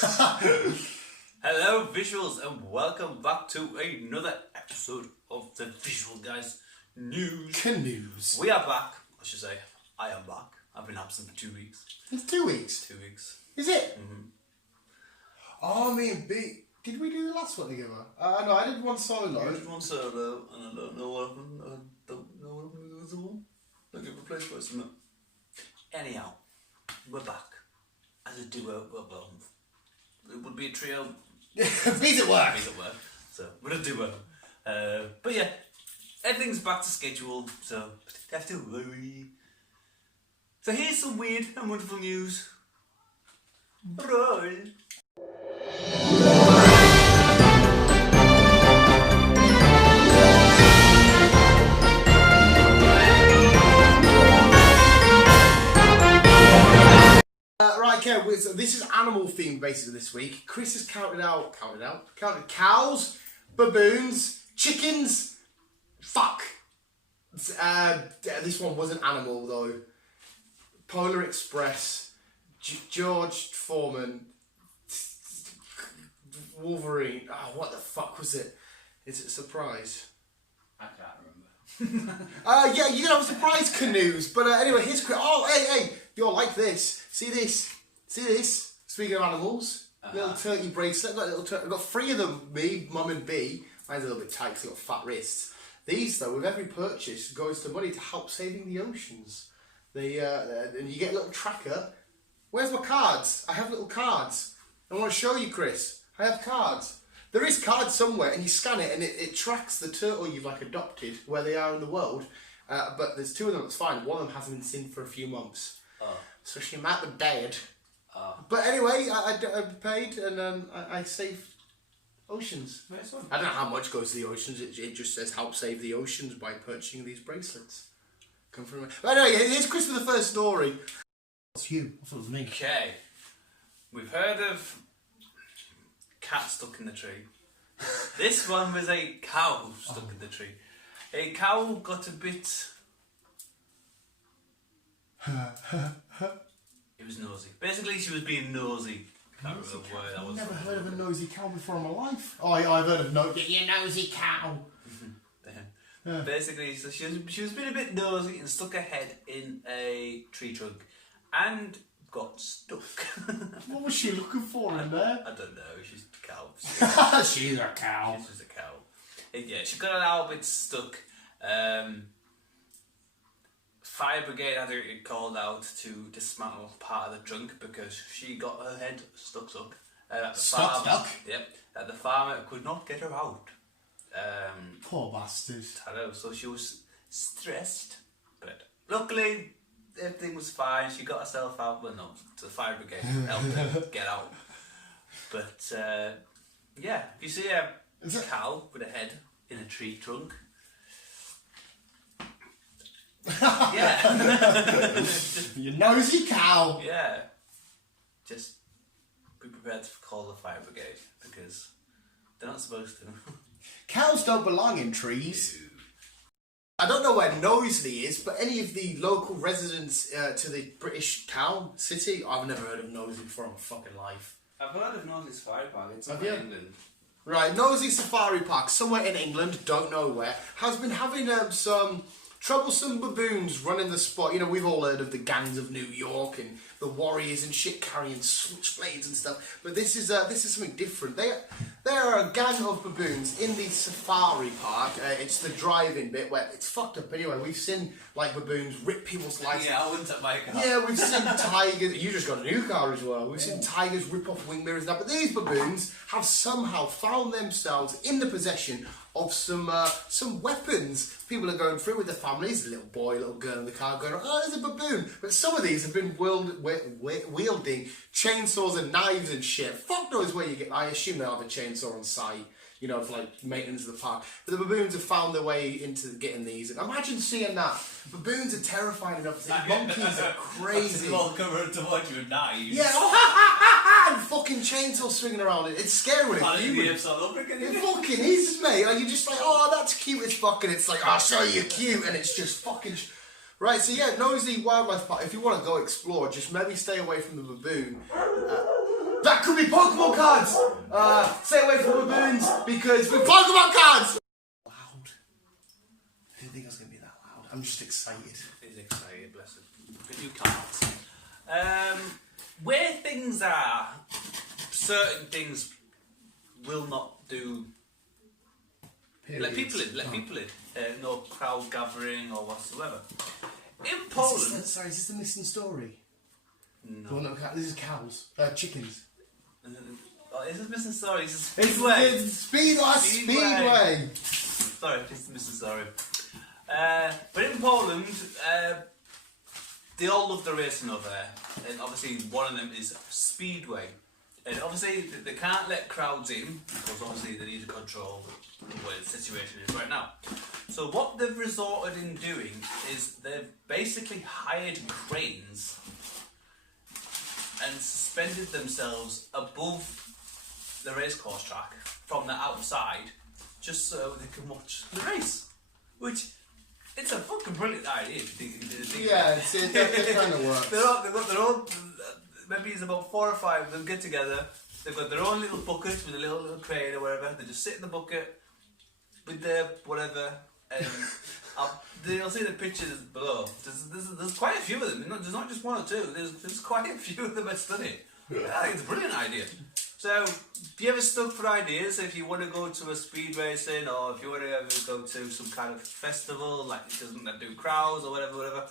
Hello visuals and welcome back to another episode of the Visual Guys News. Canoes. We are back, I should say, I am back. I've been absent for 2 weeks. It's 2 weeks. 2 weeks. Is it? Mm-hmm. Oh, me and B. Did we do the last one together? No, I did one solo. I did one solo and I don't know what happened. I don't know what happened with the other one. I get replaced by something. Anyhow, we're back. As a duo, well, it would be a trio. Bees at work. Bees at work. So, we're a duo. But yeah, everything's back to schedule, so don't have to worry. So here's some weird and wonderful news. Roll. Right, okay, so this is animal themed basically this week. Chris has counted cows, baboons, chickens. Fuck. This one wasn't animal though. Polar Express, George Foreman, Wolverine. Oh, what the fuck was it? Is it a surprise? I can't remember. Yeah, you can have surprise canoes. But anyway, here's Chris. Oh, hey, you'll like this. See this? Speaking of animals, little turkey bracelet. I've got 3 of them. Me, Mum, and B. Mine's a little bit tight because I've got fat wrists. These, though, with every purchase, goes to money to help saving the oceans. And you get a little tracker. Where's my cards? I have little cards. I want to show you, Chris. I have cards. There is cards somewhere, and you scan it, and it tracks the turtle you've adopted where they are in the world. But there's 2 of them that's fine. One of them hasn't been seen for a few months, so she might be dead. But anyway, I paid, and I saved oceans. Nice one. I don't know how much goes to the oceans. It just says help save the oceans by purchasing these bracelets. Come from. But anyway, here's Chris for the first story. It's you. I thought it was me. Okay. We've heard of cat stuck in the tree. This one was a cow stuck in the tree. A cow got a bit... It was nosy. Basically, she was being nosy. Can't remember why that was. I've never heard of a nosy cow before in my life. Oh, I've heard of you nosy cow. Basically, so she was being a bit nosy and stuck her head in a tree trunk and got stuck. What was she looking for in there? I don't know. She's a cow. She's a cow. She's just a cow. Yeah, she got a little bit stuck. Fire brigade had her called out to dismantle part of the trunk because she got her head stuck. Stuck? Yep. The farmer could not get her out. Poor bastard. Hello. So she was stressed, but luckily everything was fine. She got herself out. Well, no, the fire brigade helped her get out. But yeah, if you see a cow with a head in a tree trunk. Yeah. You nosy cow. Yeah. Just be prepared to call the fire brigade because they're not supposed to. Cows don't belong in trees. I don't know where Nosey is, but any of the local residents to the British town, city, I've never heard of Nosey before in my fucking life. I've heard of Nosey Safari Park. It's in England. Right, Nosey Safari Park, somewhere in England, don't know where, has been having some troublesome baboons running the spot. You know, we've all heard of the gangs of New York and the warriors and shit carrying switchblades and stuff. But this is something different. They are a gang of baboons in the safari park. It's the drive-in bit where it's fucked up. Anyway, we've seen baboons rip people's lights. Yeah, I wouldn't have my car. Yeah, we've seen tigers. You just got a new car as well. We've seen tigers rip off wing mirrors and that. But these baboons have somehow found themselves in the possession of some weapons. People are going through with their families, a little boy, a little girl in the car going, oh, there's a baboon. But some of these have been wielding chainsaws and knives and shit. Fuck knows where you get. I assume they'll have a chainsaw on site, you know, for maintenance of the park. But the baboons have found their way into getting these. And imagine seeing that. Baboons are terrifying enough. These monkeys are crazy. All covered towards you with knives. Yeah, and fucking chainsaw swinging around it. It's scary when it's human. It fucking is, mate. Like, you're just like, oh, that's cute as fuck, and it's like, I'll show you cute, and it's just fucking... Right, so yeah, Nosey Wildlife Park, if you want to go explore, just maybe stay away from the baboon. That could be Pokemon cards! Stay away from baboons because we're Pokemon cards! Loud. I didn't think I was going to be that loud. I'm just excited. He's excited, bless him. But you can't. Where things are, certain things will not do. Let people in. No crowd gathering or whatsoever. In Poland... Is this the missing story? No. This is cows. Chickens. Is this missing story? Is this Speedway? It's Speedway! Sorry, this is the missing story. But in Poland, they all love the racing over there. And obviously one of them is Speedway. And obviously they can't let crowds in because obviously they need to control where the situation is right now. So what they've resorted in doing is they've basically hired cranes and suspended themselves above the racecourse track from the outside just so they can watch the race. Which, it's a fucking brilliant idea if you think Yeah, it kind of works. They've got their own, maybe it's about 4 or 5 of them get together. They've got their own little bucket with a little crane or whatever. They just sit in the bucket with their whatever, and you'll see the pictures below. There's quite a few of them. There's not just 1 or 2. There's quite a few of them. It's funny. I think it's a brilliant idea. So, if you ever stuck for ideas, if you want to go to a speed racing or if you want to ever go to some kind of festival, like it doesn't do crowds or whatever,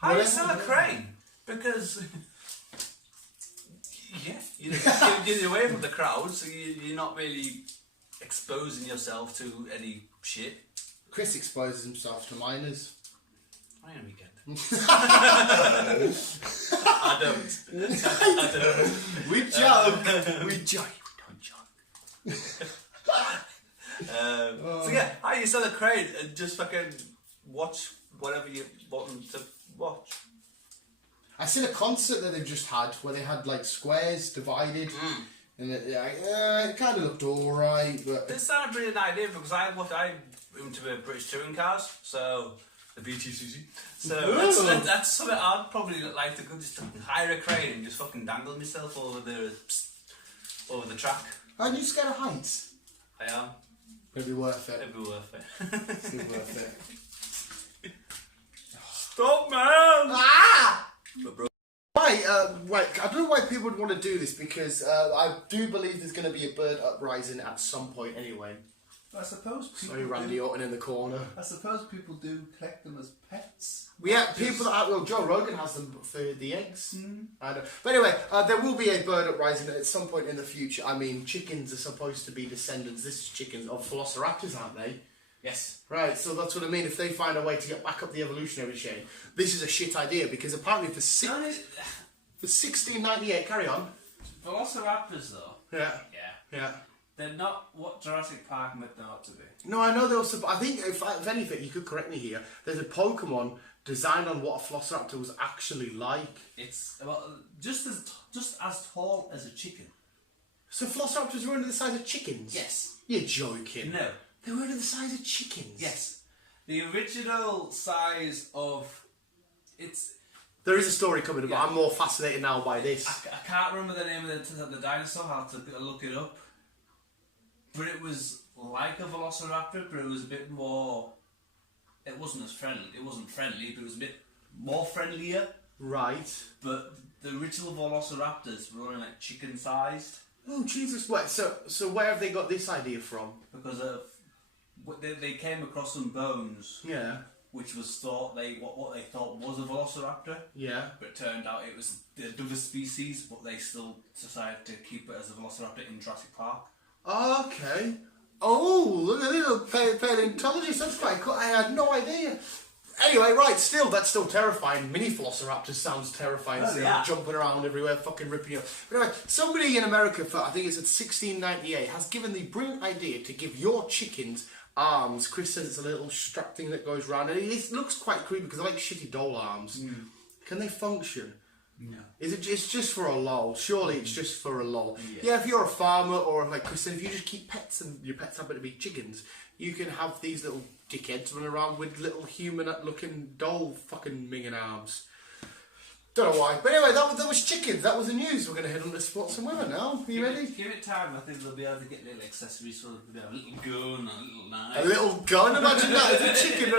how do you sell a crane? Because, yeah, you're away from the crowd, so you're not really exposing yourself to any shit. Chris exposes himself to minors. I am weekend. I don't. We joke. We joke. We don't joke. So yeah, how you sell a crane and just fucking watch whatever you want them to watch. I seen a concert that they've just had where they had like squares divided. And it kind of looked alright, but... This sounded a brilliant idea because I'm into British touring cars, so... The BTCC. So that's something I'd probably like to go just hire a crane and just fucking dangle myself over the track. Aren't you scared of heights? I am. It'd be worth it. It'd be worth it. It'd be worth it. Stop, man! Ah! Right, I don't know why people would want to do this because I do believe there's going to be a bird uprising at some point anyway. I suppose people Sorry, Randy Orton in the corner. I suppose people do collect them as pets. Yeah, people that well, Joe Rogan has them for the eggs. I don't. But anyway, there will be a bird uprising at some point in the future. I mean, chickens are supposed to be descendants. This is chickens of velociraptors, aren't they? Yes. Right, so that's what I mean. If they find a way to get back up the evolutionary chain, this is a shit idea because apparently for 1698, carry on. Velociraptors, though. Yeah. Yeah. Yeah. They're not what Jurassic Park meant them out to be. No, I know they also. I think, if anything, you could correct me here. There's a Pokemon designed on what a Velociraptor was actually like. It's about just as tall as a chicken. So Velociraptors were under the size of chickens? Yes. You're joking. No. They were under the size of chickens? Yes. The original size of it's. There is a story coming, but Yeah. I'm more fascinated now by this. I can't remember the name of the dinosaur. I have to look it up. But it was like a Velociraptor, but it was a bit more. It wasn't as friendly. It wasn't friendly, but it was a bit more friendlier. Right. But the original Velociraptors were only like chicken sized. Oh Jesus! Wait. So where have they got this idea from? Because of they came across some bones, Yeah. which was what they thought was a Velociraptor. Yeah. But it turned out it was the other species, but they still decided to keep it as a Velociraptor in Jurassic Park. Okay. Oh, look at this paleontologist. That's quite cool. I had no idea. Anyway, right, that's still terrifying. Mini Velociraptor sounds terrifying. Oh, yeah. Jumping around everywhere, fucking ripping you up. But anyway, somebody in America, I think it's at 1698, has given the brilliant idea to give your chickens arms. Chris says it's a little strap thing that goes round, and it looks quite creepy because they're like shitty doll arms. Can they function? No. It's just for a lull. Surely it's just for a lull. Yeah, if you're a farmer or like Chris said, if you just keep pets and your pets happen to be chickens, you can have these little dickheads running around with little human looking doll fucking minging arms. Don't know why. But anyway, that was chickens. That was the news. We're going to head on to sports and weather now. Are you ready? Give it time. I think they'll be able to get little accessories. So they'll have a little gun, a little knife. A little gun? Imagine that. It's a chicken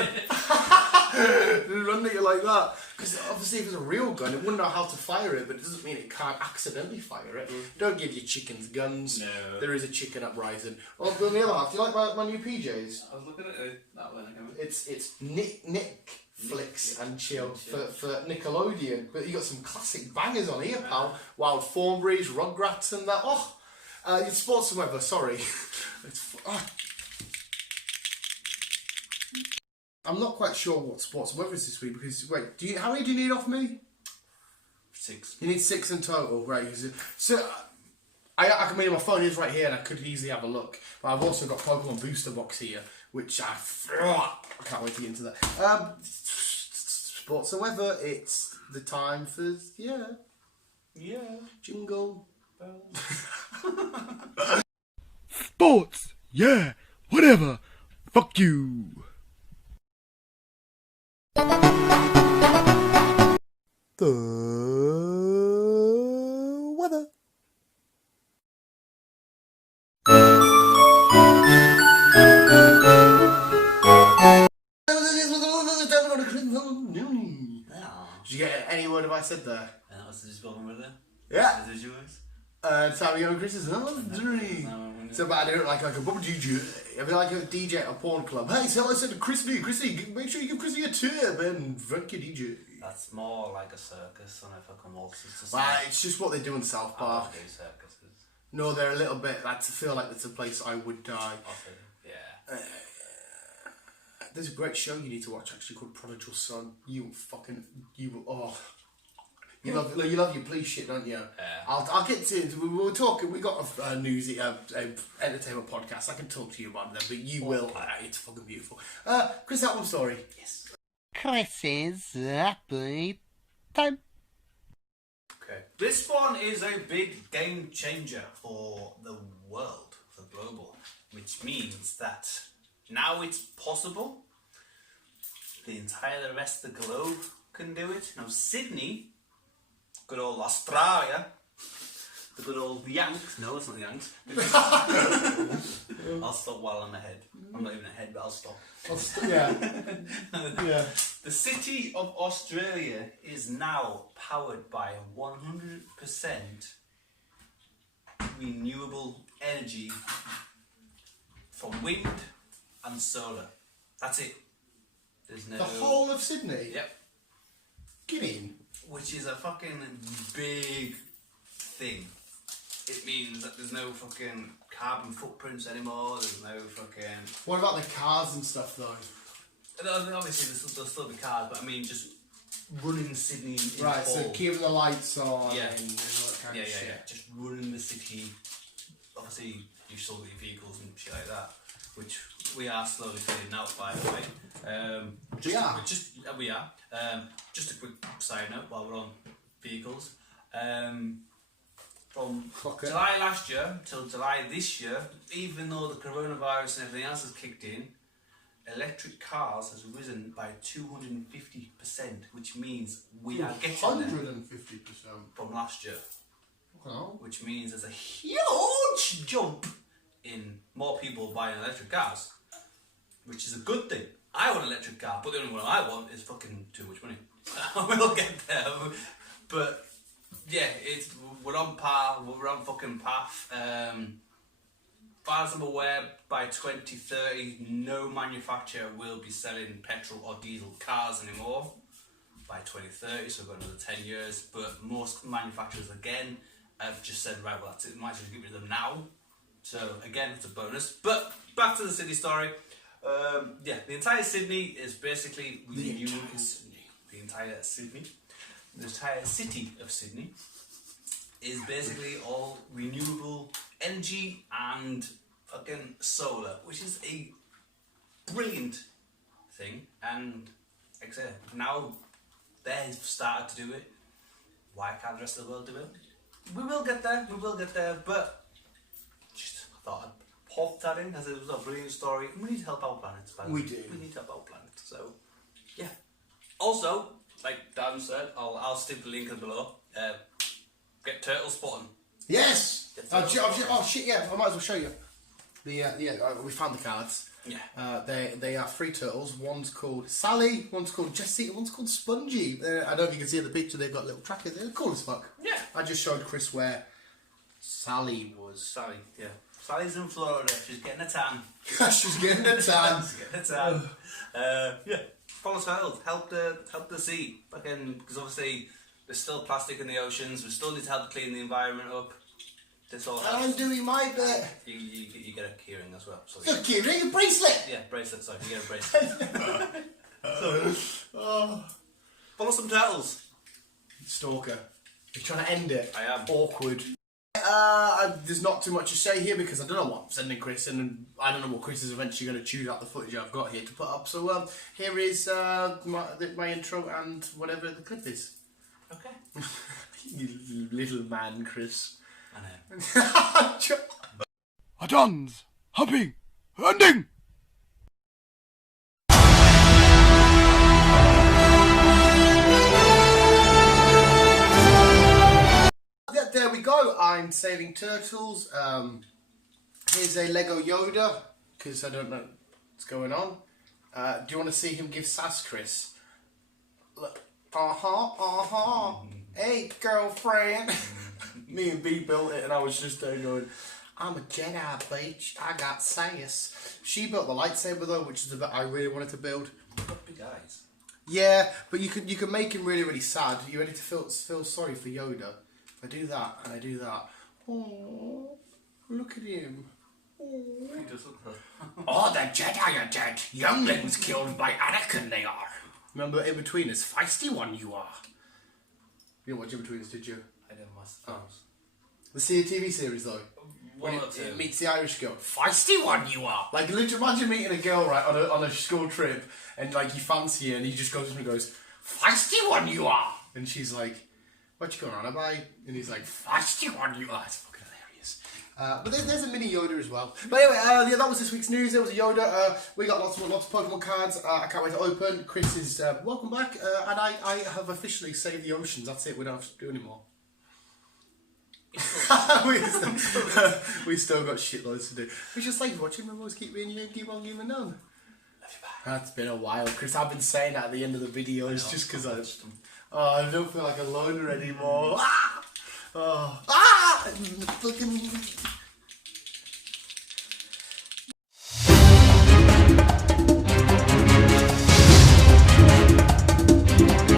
run at you like that. Because obviously if it's a real gun, it wouldn't know how to fire it, but it doesn't mean it can't accidentally fire it. Don't give your chickens guns. No. There is a chicken uprising. Oh, but on the other half, do you like my new PJs? I was looking at that one. It's Nick Flicks and Chill for Nickelodeon, but you got some classic bangers on here, pal. Wild Thornberrys, Rugrats, and that. It's sports and weather. Sorry, I'm not quite sure what sports and weather is this week because wait, how many do you need off me? 6. You need 6 in total, right? So. I mean, my phone is right here, and I could easily have a look. But I've also got Pokemon Booster Box here, which I can't wait to get into that. Sports and weather. It's the time for jingle bells. Sports, yeah, whatever. Fuck you. The weather. Did you get any word of I said there? And that was the spelling word there? Yeah. Is this yours? Time you go, Chris's so bad I don't like a bubble DJ. I feel like a DJ at a porn club. Hey, so I said to Chrissy, make sure you give Chrissy a tip and fuck your DJ. That's more like a circus than a fucking waltz. Well, it's just what they do in South Park. I do circuses. No, they're a little bit. I feel like it's a place I would die. Yeah. There's a great show you need to watch actually called Prodigal Son. You love your police shit, don't you? Yeah. I'll get to it. We were talking. We got a newsy entertainment podcast. I can talk to you about them, but you will. It's fucking beautiful. Chris, that one story. Yes. Chris's happy time. Okay. This one is a big game changer for the world, for global, which means that now it's possible. The entire rest of the globe can do it. Now Sydney, good old Australia, the good old Yanks. No, it's not the Yanks. I'll stop while I'm ahead. I'm not even ahead, but I'll stop. Yeah. The city of Australia is now powered by 100% renewable energy from wind and solar. That's it. There's no... The whole of Sydney? Yep. Get in. Which is a fucking big thing. It means that there's no fucking carbon footprints anymore, there's no fucking... What about the cars and stuff though? Obviously there'll still be cars, but I mean just running Sydney in Right, whole. so keeping the lights on Yeah. and all that kind of shit. Yeah. Just running the city. Obviously you've still got your vehicles and shit like that, which we are slowly fading out, by the way. We are. Just a quick side note while we're on vehicles. From July last year till July this year, even though the coronavirus and everything else has kicked in, electric cars has risen by 250%, which means we are getting 150% from last year. Wow. Which means there's a huge jump in more people buying electric cars, which is a good thing. I want an electric car, but the only one I want is fucking too much money. We'll get there, but yeah, we're on par. We're on fucking path. Far as I'm aware, by 2030, no manufacturer will be selling petrol or diesel cars anymore. By 2030, so we've got another 10 years. But most manufacturers again have just said, right, well that's it. Might as well get rid of them now. So again, it's a bonus. But back to the Sydney story. The entire Sydney is basically renewable. The entire city of Sydney is basically all renewable energy and fucking solar, which is a brilliant thing. And like I said, now they've started to do it. Why can't the rest of the world do it? We will get there. But just thought I'd pop that in as it was a brilliant story. We need to help our planet. We do. We need to help our planet. So yeah. Also, like Dan said, I'll stick the link below. Get turtle spotting. Yes! Oh shit, yeah, I might as well show you. We found the cards. Yeah. They are 3 turtles. One's called Sally, one's called Jessie, one's called Spongy. I don't know if you can see in the picture, they've got little trackers. They're cool as fuck. Yeah. I just showed Chris where Sally was. Sally, yeah. Sally's in Florida. She's getting a tan. She's getting a tan. She's getting a tan. Yeah. Follow turtles. Help the sea. Because obviously there's still plastic in the oceans. We still need to help clean the environment up. This all helps. I'm doing my bit. You get a keyring as well. So A keyring, a bracelet. yeah, bracelet. Sorry, you get a bracelet. Follow some turtles. Stalker. You're trying to end it. I am. Awkward. There's not too much to say here because I don't know what I'm sending Chris, and I don't know what Chris is eventually going to choose out the footage I've got here to put up. So here is my intro and whatever the clip is. Okay. You little man, Chris. I know. Adons, hopping, hunting. Yeah, there we go. I'm saving turtles. Here's a Lego Yoda because I don't know what's going on. Do you want to see him give sass, Chris? Look. Hey, girlfriend. Me and B built it, and I was just there going, I'm a Jedi, bitch. I got sass. She built the lightsaber though, which is the bit I really wanted to build. Got big eyes. Yeah, but you can make him really, really sad. Are you ready to feel sorry for Yoda? If I do that and I do that, oh, look at him. He does look good. Oh, the Jedi are dead. Younglings killed by Anakin they are. Remember In Between Us? Feisty one you are. You didn't watch In Between Us, did you? I didn't watch the films. The TV series though. One When or two. it meets the Irish girl. Feisty one you are. Like literally imagine meeting a girl right on a school trip and like you fancy her and he just goes and goes, feisty one you are. And she's like, what you going on about? And he's like, feisty one you are. It's fucking hilarious. But there's a mini Yoda as well. But anyway, yeah, that was this week's news. There was a Yoda. We got lots of Pokemon cards. I can't wait to open. Chris is welcome back, and I have officially saved the oceans. That's it. We don't have to do anymore. we still got shitloads to do. We just like watching. We always keep being you, keep on giving on. That's been a while, Chris. I've been saying that at the end of the videos just because I don't feel like a loner anymore. Fucking.